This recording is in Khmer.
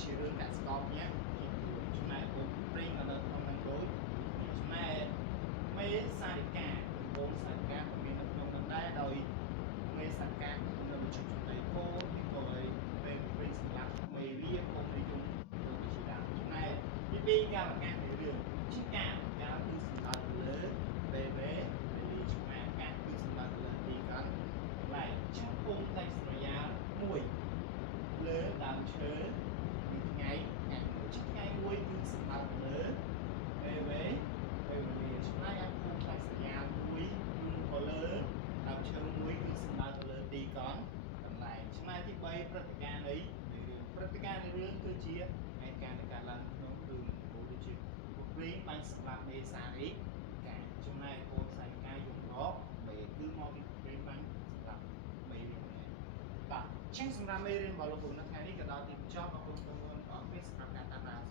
ជារឿងអ្នកស្កបញ៉ាំចំណែកបងព្រីងនៅក្នុងនឹងដូចចំណែកមេសារិកាបងសារិកាក៏មាននៅក្នុងនឹងដែរដោយមេសារិកានៅជុំចំណែកពោទីក៏ឲ្យពេលព្រីងសម្រាប់មេវាបងនិយមទៅជាដើមចំណែកពីកាលកានៃរឿងជាការគឺសម្ដៅទៅលើពេលពេលចំណែកការគឺសម្ដៅទៅលើទីកាន់កន្លែងចុះពុំតែស្រយាលមួយលើដើមឈើពីថ្ងៃថ្ងៃមួយគឺសម្ដៅទៅលើពេលពេលចំណែកអាពុំតែស្រយាលមួយគឺទៅលើដើមឈើមួយគឺសម្ដៅទៅលើទីកន្លែងចំណែកទី3ព្រឹត្តិការណ៍នៃរឿងព្រឹត្តិការណ៍នៃរឿងគឺជាហេតុការណ៍ដែលកើតឡើងក្នុងរឿងដូចជាពួកព្រីងបានសម្លាប់មេសារីកាចំណែកកូនសាយកាយយំរកមេគឺមកពីព្រីងបានសម្លាប់មេរៀននេះបាទចឹងសម្រាប់មេរៀនរបស់លោកគ្រូនៅថ្ងៃនេះក៏ដល់ទីបញ្ចប់អរគុណបងប្អូនអរគុណសម្រាប់ការតាមដាន